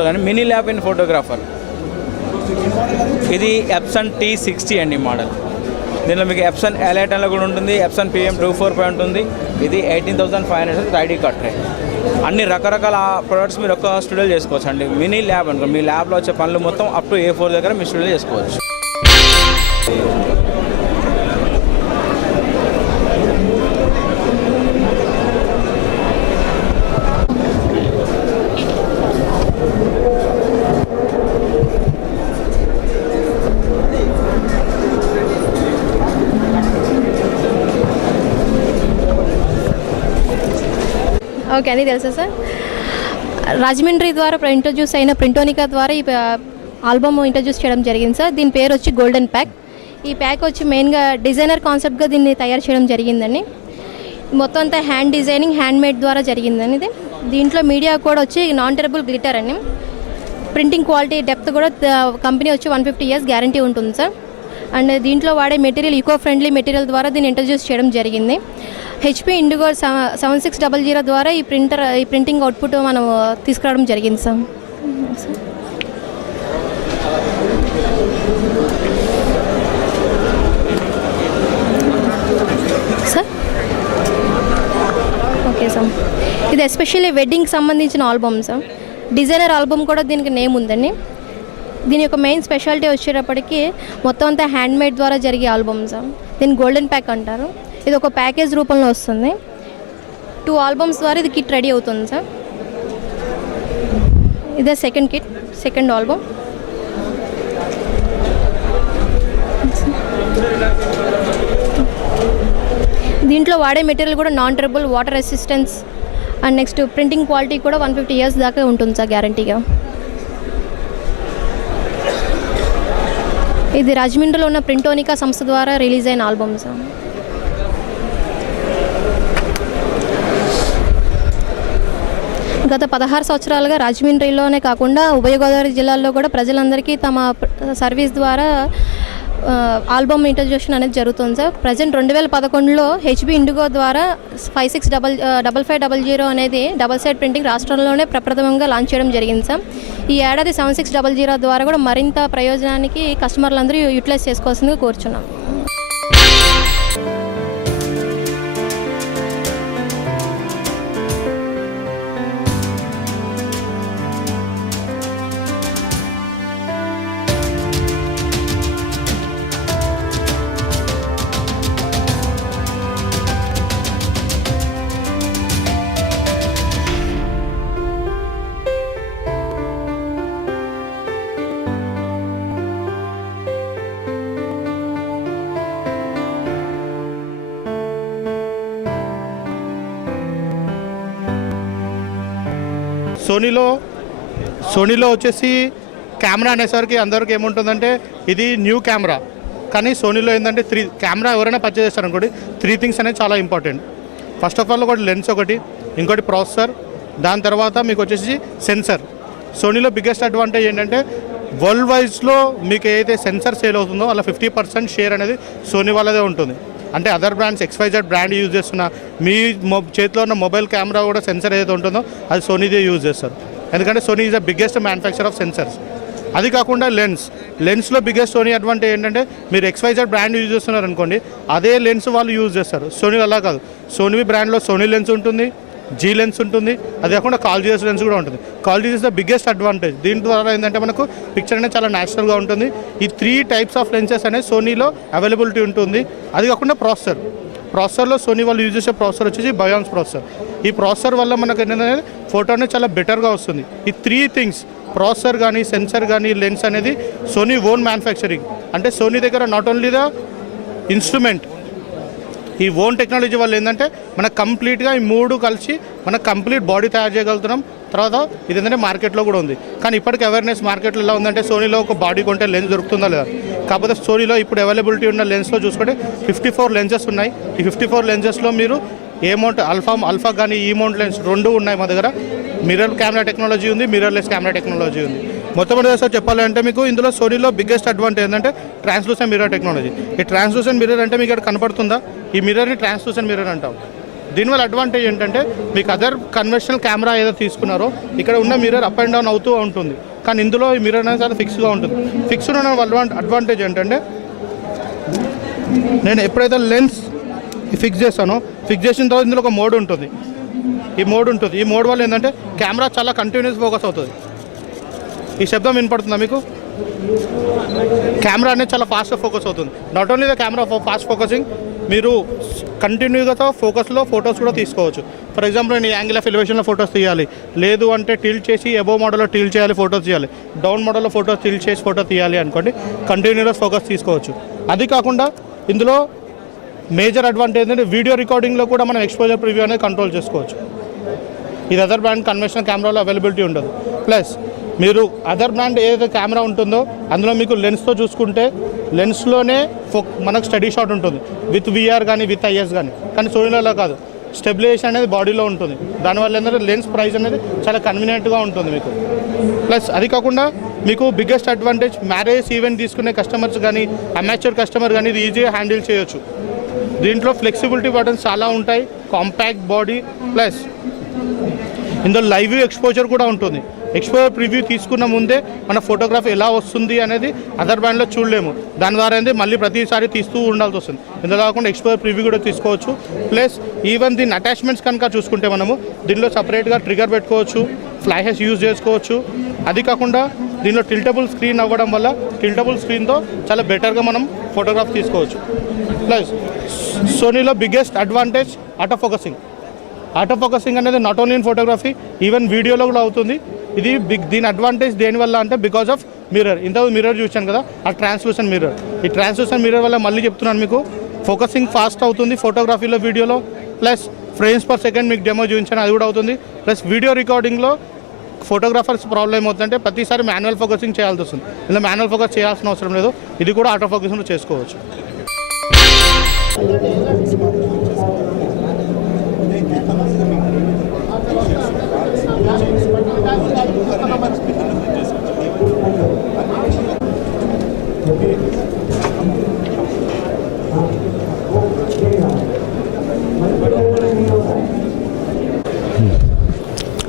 కానీ mini lab in photographer. ఇది Epson T60 అండి మోడల్. దీనిలో మీకు ఎప్సన్ L8లో కూడా ఉంటుంది, ఎప్సన్ PM245 ఉంటుంది. ఇది 18,500 ఐడి కార్డ్ రేట్. అన్ని రకరకాల ప్రొడక్ట్స్ మీరు ఒక్క స్టూడియో చేసుకోవచ్చు అండి. మినీ ల్యాబ్ అనుకో, మీ ల్యాబ్లో వచ్చే పనులు మొత్తం అప్ టు A4 దగ్గర మీ స్టూడియో చేసుకోవచ్చు. ఓకే, అని తెలుసా సార్. రాజమండ్రి ద్వారా ఇంట్రడ్యూస్ అయిన ప్రింటోనికా ద్వారా ఈ ఆల్బమ్ ఇంట్రడ్యూస్ చేయడం జరిగింది సార్. దీని పేరు వచ్చి గోల్డెన్ ప్యాక్. ఈ ప్యాక్ వచ్చి మెయిన్గా డిజైనర్ కాన్సెప్ట్గా దీన్ని తయారు చేయడం జరిగిందండి. మొత్తం అంతా హ్యాండ్ డిజైనింగ్, హ్యాండ్ మేడ్ ద్వారా జరిగిందని. ఇది దీంట్లో మీడియా కూడా వచ్చి నాన్ టెరబుల్ గ్లిటర్ అండి. ప్రింటింగ్ క్వాలిటీ డెప్త్ కూడా కంపెనీ వచ్చి 150 years గ్యారంటీ ఉంటుంది సార్. అండ్ దీంట్లో వాడే మెటీరియల్ ఈకో ఫ్రెండ్లీ మెటీరియల్ ద్వారా దీన్ని ఇంట్రడ్యూస్ చేయడం జరిగింది. HP ఇండిగో 7600 ద్వారా ఈ ప్రింటింగ్ అవుట్పుట్ మనం తీసుకురావడం జరిగింది సార్. సార్ ఓకే సార్, ఇది ఎస్పెషల్లీ వెడ్డింగ్కి సంబంధించిన ఆల్బమ్ సార్. డిజైనర్ ఆల్బమ్ కూడా దీనికి నేమ్ ఉందండి. దీని యొక్క మెయిన్ స్పెషాలిటీ వచ్చేటప్పటికి మొత్తం అంతా హ్యాండ్ మేడ్ ద్వారా జరిగే ఆల్బమ్ సార్. దీన్ని గోల్డెన్ ప్యాక్ అంటారు. ఇది ఒక ప్యాకేజ్ రూపంలో వస్తుంది. 2 ఆల్బమ్స్ ద్వారా ఇది కిట్ రెడీ అవుతుంది సార్. ఇదే సెకండ్ కిట్, సెకండ్ ఆల్బమ్. దీంట్లో వాడే మెటీరియల్ కూడా non terrible, water resistance and next printing quality కూడా 150 years దాకా ఉంటుంది సార్ గ్యారంటీగా. ఇది రాజమండ్రిలో ఉన్న ప్రింటోనికా సంస్థ ద్వారా రిలీజ్ అయిన ఆల్బమ్ సార్. గత 16 సంవత్సరాలుగా రాజమండ్రిలోనే కాకుండా ఉభయ గోదావరి జిల్లాల్లో కూడా ప్రజలందరికీ తమ సర్వీస్ ద్వారా ఆల్బమ్ ఇంట్రడ్యూషన్ అనేది జరుగుతుంది సార్. ప్రజెంట్ 2011లో HP ఇండిగో ద్వారా 565500 అనేది డబల్ సైడ్ ప్రింటింగ్ రాష్ట్రంలోనే ప్రప్రథమంగా లాంచ్ చేయడం జరిగింది సార్. ఈ ఏడాది 7600 ద్వారా కూడా మరింత ప్రయోజనానికి కస్టమర్లందరూ యూటిలైజ్ చేసుకోవాల్సిందిగా కోరుచున్నాం. సోనీలో వచ్చేసి కెమెరా అనేసరికి అందరికీ ఏముంటుందంటే ఇది న్యూ కెమెరా. కానీ సోనీలో ఏంటంటే కెమెరా ఎవరైనా పర్చేస్ చేస్తారు అనుకోండి, 3 things అనేది చాలా ఇంపార్టెంట్. ఫస్ట్ ఆఫ్ ఆల్ ఒకటి లెన్స్, ఒకటి ఇంకోటి ప్రాసెసర్, దాని తర్వాత మీకు వచ్చేసి సెన్సర్. సోనీలో బిగ్గెస్ట్ అడ్వాంటేజ్ ఏంటంటే వరల్డ్ వైజ్లో మీకు ఏదైతే సెన్సర్ సేల్ అవుతుందో అలా 50% షేర్ అనేది సోనీ వాళ్ళదే ఉంటుంది. అంటే other brands XYZ brand use చేస్తున్న మీ చేతిలో ఉన్న మొబైల్ కెమెరా కూడా సెన్సర్ ఏదైతే ఉంటుందో అది సోనీదే యూజ్ చేస్తారు. ఎందుకంటే Sony is the biggest manufacturer of sensors. అది కాకుండా లెన్స్లో బిగ్గెస్ట్ సోనీ అడ్వాంటేజ్ ఏంటంటే మీరు XYZ బ్రాండ్ యూజ్ చేస్తున్నారు అనుకోండి, అదే లెన్స్ వాళ్ళు యూజ్ చేస్తారు. సోనీ అలా కాదు. సోనీ బ్రాండ్లో సోనీ లెన్స్ ఉంటుంది, G లెన్స్ ఉంటుంది, అది కాకుండా కాల్జీఎస్ లెన్స్ కూడా ఉంటుంది. కాల్జీఎస్ ఇస్ ద బిగ్గెస్ట్ అడ్వాంటేజ్. దీని ద్వారా ఏంటంటే మనకు పిక్చర్ అనేది చాలా న్యాచురల్గా ఉంటుంది. ఈ 3 types ఆఫ్ లెన్సెస్ అనేది సోనీలో అవైలబిలిటీ ఉంటుంది. అది కాకుండా ప్రాసెసర్లో సోనీ వాళ్ళు యూజ్ చేసే ప్రాసెసర్ వచ్చేసి బయాన్స్ ప్రాసెసర్. ఈ ప్రాసెసర్ వల్ల మనకు ఏంటంటే ఫోటో అనేది చాలా బెటర్గా వస్తుంది. ఈ 3 things ప్రాసెసర్ కానీ, సెన్సర్ కానీ, లెన్స్ అనేది సోనీ ఓన్ మ్యానుఫ్యాక్చరింగ్. అంటే సోనీ దగ్గర నాట్ ఓన్లీ ద ఇన్స్ట్రుమెంట్, ఈ ఓన్ టెక్నాలజీ వల్ల ఏంటంటే మనకు కంప్లీట్గా ఈ 3 కలిసి మనకు కంప్లీట్ బాడీ తయారు చేయగలుగుతున్నాం. తర్వాత ఇది ఏంటంటే మార్కెట్లో కూడా ఉంది. కానీ ఇప్పటికి అవేర్నెస్ మార్కెట్లో ఎలా ఉందంటే సోనీలో ఒక బాడీ కొంటే లెన్స్ దొరుకుతుందా లేదా. కాకపోతే సోనీలో ఇప్పుడు అవైలబిలిటీ ఉన్న లెన్స్లో చూసుకుంటే 54 lenses ఉన్నాయి. ఈ 54 లెన్సెస్లో మీరు ఏ మౌంట్ అల్ఫా కానీ ఈ మౌంట్ లెన్స్ 2 ఉన్నాయి మా దగ్గర. మిర్రర్ కెమెరా టెక్నాలజీ ఉంది, మిర్రర్లెస్ కెమెరా టెక్నాలజీ ఉంది. మొట్టమొదటిసారి చెప్పాలంటే మీకు ఇందులో సోనీలో బిగ్గెస్ట్ అడ్వాంటేజ్ ఏంటంటే ట్రాన్స్లూసెంట్ మిర్రర్ టెక్నాలజీ. ఈ ట్రాన్స్లూసెంట్ మిర్రర్ అంటే మీకు ఇక్కడ కనపడుతుందా, ఈ మిర్రర్ని ట్రాన్స్లూసెంట్ మిర్రర్ అంటాం. దీనివల్ల అడ్వాంటేజ్ ఏంటంటే మీకు అదర్ కన్వెన్షనల్ కెమెరా ఏదో తీసుకున్నారో ఇక్కడ ఉన్న మిర్రర్ అప్ అండ్ డౌన్ అవుతూ ఉంటుంది, కానీ ఇందులో ఈ మిర్రర్ అనేది చాలా ఫిక్స్గా ఉంటుంది. ఫిక్స్డ్ ఉన్న అడ్వాంటేజ్ ఏంటంటే నేను ఎప్పుడైతే లెన్స్ ఫిక్స్ చేస్తానో ఫిక్స్ చేసిన తర్వాత ఇందులో ఒక మోడ్ ఉంటుంది. ఈ మోడ్ వల్ల ఏంటంటే కెమెరా చాలా కంటిన్యూస్ ఫోకస్ అవుతుంది. ఈ శబ్దం వినపడుతుందా మీకు? కెమెరా అనేది చాలా ఫాస్ట్గా ఫోకస్ అవుతుంది. Not only the camera fast focusing, మీరు కంటిన్యూగా ఫోకస్లో ఫొటోస్ కూడా తీసుకోవచ్చు. ఫర్ ఎగ్జాంపుల్ నేను యాంగిల్ ఆఫ్ ఎలివేషన్లో ఫొటోస్ తీయాలి, లేదు అంటే టిల్ట్ చేసి అబోవ్ మోడల్లో టిల్ట్ చేయాలి ఫొటోస్ తీయాలి, డౌన్ మోడల్లో ఫొటోస్ టిల్ట్ చేసి ఫోటో తీయాలి అనుకోండి, కంటిన్యూగా ఫోకస్ తీసుకోవచ్చు. అది కాకుండా ఇందులో మేజర్ అడ్వాంటేజ్ ఏంటంటే వీడియో రికార్డింగ్లో కూడా మనం ఎక్స్పోజర్ ప్రివ్యూ అనేది కంట్రోల్ చేసుకోవచ్చు. ఇది అదర్ బ్రాండ్ కన్వెన్షనల్ కెమెరాలో అవైలబిలిటీ ఉండదు. ప్లస్ మీరు అదర్ బ్రాండ్ ఏదైతే కెమెరా ఉంటుందో అందులో మీకు లెన్స్తో చూసుకుంటే లెన్స్లోనే మనకు స్టడీ షాట్ ఉంటుంది, విత్ విఆర్ కానీ విత్ ఐఎస్ కానీ సోనీలో కాదు. స్టెబిలైజేషన్ అనేది బాడీలో ఉంటుంది. దానివల్ల ఏంటంటే లెన్స్ ప్రైస్ అనేది చాలా కన్వీనియంట్గా ఉంటుంది మీకు. ప్లస్ అది కాకుండా మీకు బిగ్గెస్ట్ అడ్వాంటేజ్ మ్యారేజ్ ఈవెంట్ తీసుకునే కస్టమర్స్ కానీ అమాచ్యూర్ కస్టమర్ కానీ ఇది ఈజీగా హ్యాండిల్ చేయొచ్చు. దీంట్లో ఫ్లెక్సిబిలిటీ బటన్స్ చాలా ఉంటాయి, కాంపాక్ట్ బాడీ, ప్లస్ ఇందులో లైవ్ ఎక్స్పోజర్ కూడా ఉంటుంది. ఎక్స్పోజర్ ప్రివ్యూ తీసుకున్న ముందే మన ఫోటోగ్రఫీ ఎలా వస్తుంది అనేది అదర్ బ్రాండ్లో చూడలేము. దాని ద్వారా అనేది మళ్ళీ ప్రతిసారి తీస్తూ ఉండాల్సి వస్తుంది. ఇందులో కాకుండా ఎక్స్పోజర్ ప్రివ్యూ కూడా తీసుకోవచ్చు. ప్లస్ ఈవెన్ దీని అటాచ్మెంట్స్ కనుక చూసుకుంటే మనము దీనిలో సపరేట్గా ట్రిగర్ పెట్టుకోవచ్చు, ఫ్లాషెస్ యూజ్ చేసుకోవచ్చు. అది కాకుండా దీనిలో టిల్టబుల్ స్క్రీన్ అవ్వడం వల్ల టిల్టబుల్ స్క్రీన్తో చాలా బెటర్గా మనం ఫోటోగ్రాఫ్ తీసుకోవచ్చు. ప్లస్ సోనీలో బిగ్గెస్ట్ అడ్వాంటేజ్ ఆటో ఫోకసింగ్ అనేది not only in photography, even వీడియోలో కూడా అవుతుంది. ఇది దీని అడ్వాంటేజ్ దేనివల్ల అంటే బికాజ్ ఆఫ్ మిర్రర్. ఇంతకు మిర్రర్ చూశాను కదా, ఆ ట్రాన్స్లూసెంట్ మిర్రర్. ఈ ట్రాన్స్లూసెంట్ మిర్రర్ వల్ల మళ్ళీ చెప్తున్నాను మీకు ఫోకసింగ్ ఫాస్ట్ అవుతుంది ఫోటోగ్రఫీలో, వీడియోలో. ప్లస్ ఫ్రేమ్స్ పర్ సెకండ్ మీకు డెమో చూపించాను, అది కూడా అవుతుంది. ప్లస్ వీడియో రికార్డింగ్లో ఫోటోగ్రాఫర్స్ ప్రాబ్లం ఏమవుతుందంటే ప్రతిసారి మాన్యువల్ ఫోకసింగ్ చేయాల్సి వస్తుంది. ఇలా మాన్యువల్ ఫోకస్ చేయాల్సిన అవసరం లేదు, ఇది కూడా ఆటో ఫోకసింగ్లో చేసుకోవచ్చు.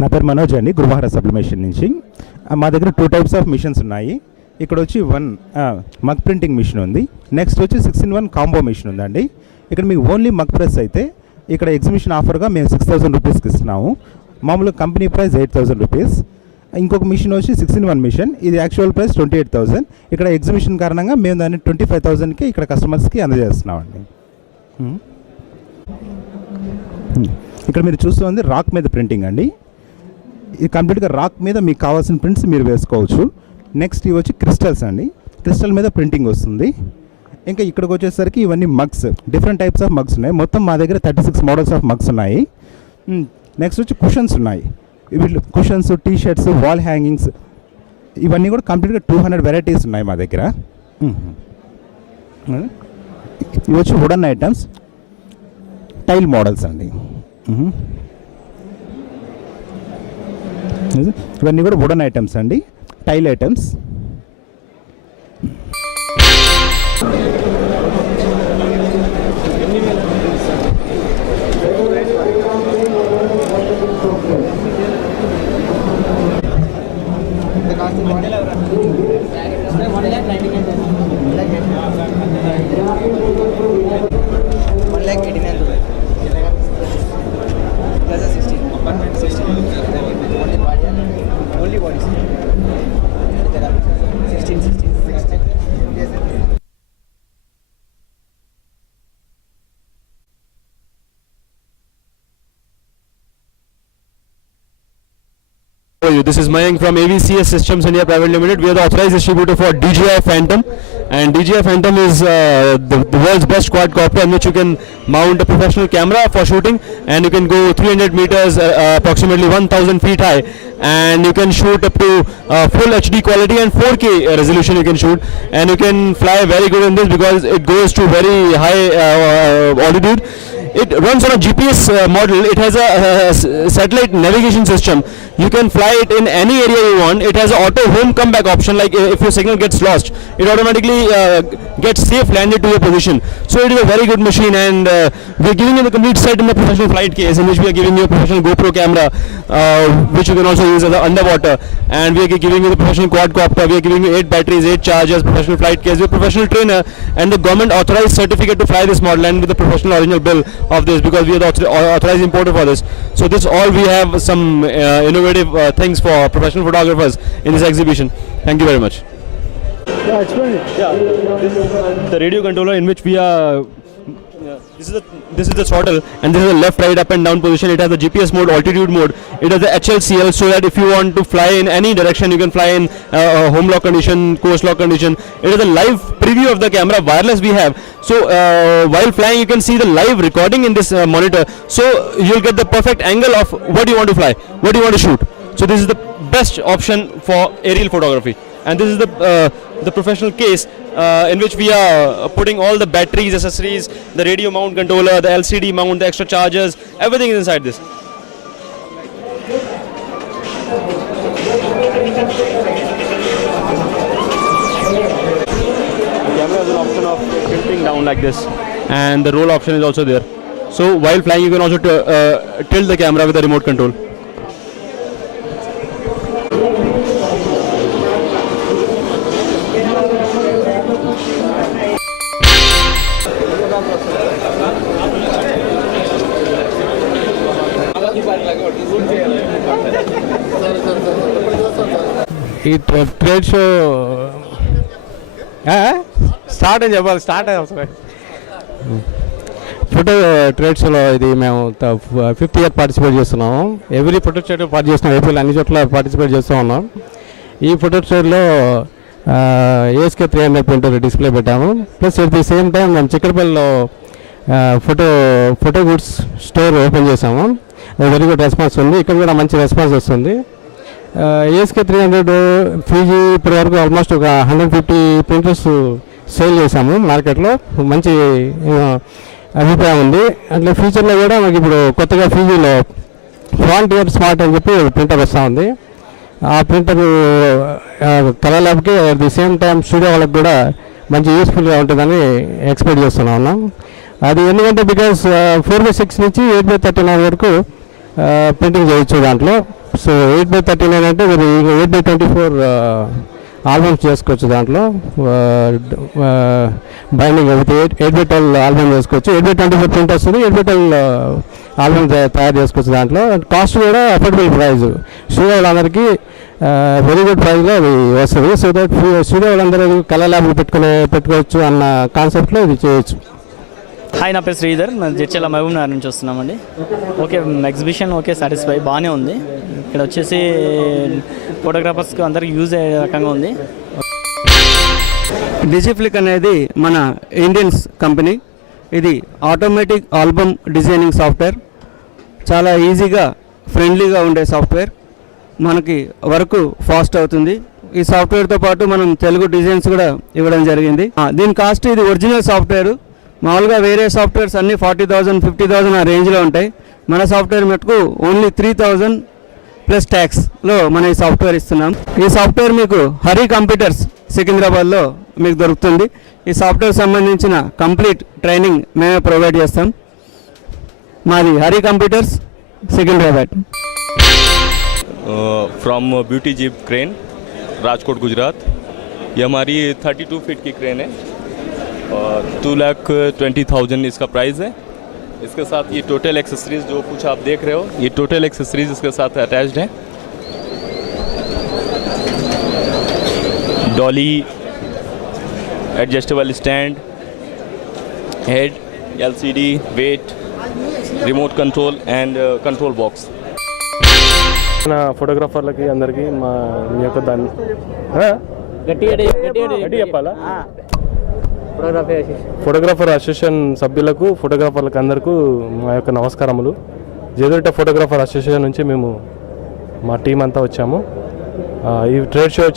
నా పేరు మనోజ్ అండి, గృహహార సబ్లిమేషన్ నుంచి. మా దగ్గర 2 టైప్స్ ఆఫ్ మిషన్స్ ఉన్నాయి. ఇక్కడ వచ్చి 1 మగ్ ప్రింటింగ్ మిషన్ ఉంది, నెక్స్ట్ వచ్చి 6-in-1 కాంబో మిషన్ ఉందండి. ఇక్కడ మీకు ఓన్లీ మగ్ ప్రెస్ అయితే ఇక్కడ ఎగ్జిబిషన్ ఆఫర్గా మేము 6,000 రూపీస్కి ఇస్తున్నాము. మామూలుగా కంపెనీ ప్రైస్ 8,000 రూపీస్. ఇంకొక మిషన్ వచ్చి 6-in-1 మిషన్, ఇది యాక్చువల్ ప్రైస్ 28,000. ఇక్కడ ఎగ్జిబిషన్ కారణంగా మేము దాన్ని 25,000కి ఇక్కడ కస్టమర్స్కి అందజేస్తున్నామండి. ఇక్కడ మీరు చూస్తుంది రాక్ మీద ప్రింటింగ్ అండి. ఇది కంప్లీట్గా రాక్ మీద మీకు కావాల్సిన ప్రింట్స్ మీరు వేసుకోవచ్చు. నెక్స్ట్ ఇవి వచ్చి క్రిస్టల్స్ అండి, క్రిస్టల్ మీద ప్రింటింగ్ వస్తుంది. ఇంకా ఇక్కడికి వచ్చేసరికి ఇవన్నీ mugs, different types of mugs ఉన్నాయి. మొత్తం మా దగ్గర 36 మోడల్స్ ఆఫ్ మగ్స్ ఉన్నాయి. నెక్స్ట్ వచ్చి కుషన్స్ ఉన్నాయి. వీళ్ళు cushions, T shirts, wall hangings, ఇవన్నీ కూడా కంప్లీట్గా 200 వెరైటీస్ ఉన్నాయి మా దగ్గర. ఇవి వచ్చి వుడన్ ఐటమ్స్, టైల్ మోడల్స్ అండి. ఇవన్నీ కూడా వుడన్ ఐటమ్స్ అండి, tile items. This is Mayank from AVCS Systems India Private Limited. We are the authorized distributor for DJI Phantom, and DJI Phantom is the world's best quadcopter in which you can mount a professional camera for shooting, and you can go 300 meters, approximately 1,000 feet high, and you can shoot up to full HD quality and 4K resolution you can shoot, and you can fly very good in this because it goes to very high altitude. it runs on a GPS model. It has a satellite navigation system. You can fly it in any area you want. It has an auto home comeback option, like if your signal gets lost, it automatically gets safe landed to your position. So it is a very good machine, and we are giving you the complete set in the professional flight case, in which we are giving you a professional GoPro camera, which you can also use as a underwater, and we are giving you the professional quadcopter. We are giving you 8 batteries, 8 chargers, professional flight case, we are professional trainer, and the government authorized certificate to fly this model, and with the professional original bill of this, because we are the authorized importer for this. So this all, we have some innovative things for professional photographers in this exhibition. Thank you very much. Yeah, explain it. Yeah, this is the radio controller in which we are. This is the throttle, and this is the left, right, up and down position. It has the GPS mode, altitude mode. It has the HLCL, so that if you want to fly in any direction, you can fly in home lock condition, coast lock condition. It is a live preview of the camera, wireless we have. So while flying, you can see the live recording in this monitor. So you'll get the perfect angle of what you want to fly, what you want to shoot. So this is the best option for aerial photography. And this is the professional case in which we are putting all the batteries, accessories, the radio mount controller, the LCD mount, the extra chargers, everything is inside this. The camera has an option of tilting down like this, and the roll option is also there. So while flying, you can also tilt the camera with the remote control. ఈ trade show start అని చెప్పాలి, start అవసరం. Photo trade షోలో ఇది మేము 5th year participate చేస్తున్నాము. Every photo షోట్ participate చేస్తున్నాం, April అన్ని చోట్ల పార్టిసిపేట్ చేస్తూ ఉన్నాం. ఈ ఫోటో షోట్లో ASK 300 ప్రింటర్ డిస్ప్లే పెట్టాము. Plus at the same time మేము చిక్కడపల్లిలో ఫోటో గుడ్స్ స్టోర్ ఓపెన్ చేసాము. వెరీ గుడ్ రెస్పాన్స్ ఉంది, ఇక్కడ కూడా మంచి రెస్పాన్స్ వస్తుంది. ASK 300 ఫీజీ ఇప్పటి వరకు ఆల్మోస్ట్ ఒక 150 ప్రింటర్స్ సేల్ చేసాము మార్కెట్లో. మంచి అభిప్రాయం ఉంది. అట్లా ఫ్యూచర్లో కూడా మాకు ఇప్పుడు కొత్తగా ఫీజీలో ఫ్రాంటియర్ స్మార్ట్ అని చెప్పి ప్రింటర్ వస్తూ ఉంది. ఆ ప్రింటర్ కలర్ ల్యాబ్కి at the same time studio వాళ్ళకి కూడా మంచి యూస్ఫుల్గా ఉంటుందని ఎక్స్పెక్ట్ చేస్తూ ఉన్నాం. అది ఎందుకంటే బికాస్ 4/6 నుంచి 8/39 వరకు ప్రింటింగ్ చేయొచ్చు దాంట్లో. సో 8/39 అంటే మీరు 8/24 ఆల్బమ్స్ చేసుకోవచ్చు దాంట్లో. బైండింగ్ అయితే 8/12 ఆల్బమ్ చేసుకోవచ్చు. 8/24 ప్రింట్ వస్తుంది, 8/12 ఆల్బమ్ తయారు చేసుకోవచ్చు దాంట్లో. కాస్ట్ కూడా అఫోర్డబుల్ ప్రైస్, స్టూడియో వాళ్ళందరికీ వెరీ గుడ్ ప్రైస్లో అది వస్తుంది. సో దట్ స్టూడియో వాళ్ళందరూ కలర్ ల్యాబ్లు పెట్టుకోవచ్చు అన్న కాన్సెప్ట్లో ఇది చేయొచ్చు. హాయ్, నా పేరు శ్రీధర్, నా జడ్చల మహబూబ్ నగర్ నుంచి వస్తున్నామండి. ఓకే, ఎగ్జిబిషన్ ఓకే, సాటిస్ఫై బాగానే ఉంది. ఇక్కడ వచ్చేసి ఫోటోగ్రాఫర్స్కి అందరికి యూజ్ అయ్యే రకంగా ఉంది. డిజిఫ్లిక్ అనేది మన ఇండియన్స్ కంపెనీ. ఇది ఆటోమేటిక్ ఆల్బమ్ డిజైనింగ్ సాఫ్ట్వేర్. చాలా ఈజీగా ఫ్రెండ్లీగా ఉండే సాఫ్ట్వేర్. మనకి వర్క్ ఫాస్ట్ అవుతుంది. ఈ సాఫ్ట్వేర్తో పాటు మనం తెలుగు డిజైన్స్ కూడా ఇవ్వడం జరిగింది. దీని కాస్ట్, ఇది ఒరిజినల్ సాఫ్ట్వేర్. మామూలుగా వేరే సాఫ్ట్వేర్స్ అన్నీ 40,000, 50,000 ఆ రేంజ్లో ఉంటాయి. మన సాఫ్ట్వేర్ మటుకు ఓన్లీ 3,000 ప్లస్ ట్యాక్స్లో మన ఈ సాఫ్ట్వేర్ ఇస్తున్నాం. ఈ సాఫ్ట్వేర్ మీకు హరి కంప్యూటర్స్ సికింద్రాబాద్లో మీకు దొరుకుతుంది. ఈ సాఫ్ట్వేర్ సంబంధించిన కంప్లీట్ ట్రైనింగ్ మేమే ప్రొవైడ్ చేస్తాం. మాది Hari computers Secunderabad. From beauty jeep crane, Rajkot Gujarat. ये हमारी 32 फीट की क्रेन है और 2,20,000 इसका प्राइस है. इसके साथ ये टोटल एक्सेसरीज जो कुछ आप देख रहे हो, ये टोटल एक्सेसरीज इसके साथ अटैच्ड है. Dolly, adjustable stand, head, LCD, weight, remote control and control box. నా ఫోటోగ్రాఫర్లకి అందరికీ మీ యొక్క దాన్ని గట్టి చెప్పాలా? ఫోటోగ్రాఫర్ అసోసియేషన్ సభ్యులకు, ఫోటోగ్రాఫర్లకు అందరికీ మా యొక్క నమస్కారములు. జేదురిట ఫోటోగ్రాఫర్ అసోసియేషన్ నుంచి మేము మా టీం అంతా వచ్చాము. ఈ ట్రేడ్ షో